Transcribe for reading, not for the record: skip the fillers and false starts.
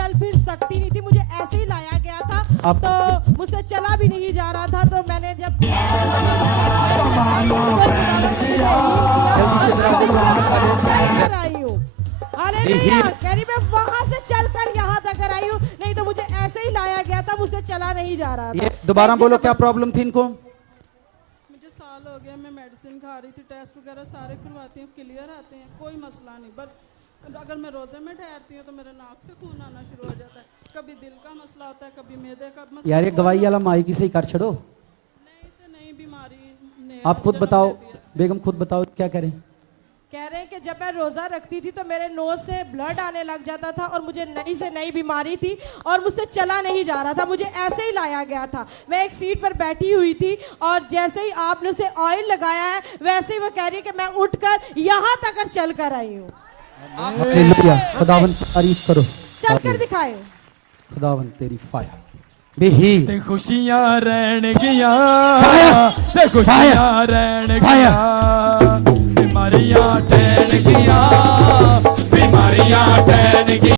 चल फिर सकती नहीं थी, मुझे ऐसे ही लाया गया था। तो मुझसे चला भी नहीं जा रहा था। तो मैंने जब आई हूँ, कह रही मैं वहां से चलकर यहाँ तक आई हूँ, नहीं तो मुझे ऐसे ही लाया गया था, मुझसे चला नहीं जा रहा था। दोबारा बोलो, क्या प्रॉब्लम थी इनको? मुझे साल हो गया, मैं मेडिसिन खा रही थी, टेस्ट वगैरह सारे करवाती हूँ, क्लियर आते हैं, कोई मसला नहीं। बट अगर मैं रोजे में ठहरती हूँ तो मेरे नाक से खून आना शुरू हो जाता है, कभी दिल का मसला होता है, कभी मैदे का मसला। यार ये गवाही वाला माइक ही सही कर छड़ो। नहीं से नहीं बीमारी। आप खुद बताओ बेगम, खुद बताओ क्या करें। कह रहे हैं कि जब मैं रोजा रखती थी तो मेरे नोज से ब्लड आने लग जाता था और मुझे नई से नई बीमारी थी और मुझसे चला नहीं जा रहा था, मुझे ऐसे ही लाया गया था। मैं एक सीट पर बैठी हुई थी और जैसे ही आपने उसे ऑयल लगाया है वैसे ही वो कह रही है कि मैं उठकर यहाँ तक चल कर आई हूँ। खुदावन तारीफ करो, चल कर दिखाए। खुदावन तेरी फाया बेही ते खुशियां रहन गिया, ते खुशियां रहन गिया, बीमारियां टहन गिया, बीमारियां टहन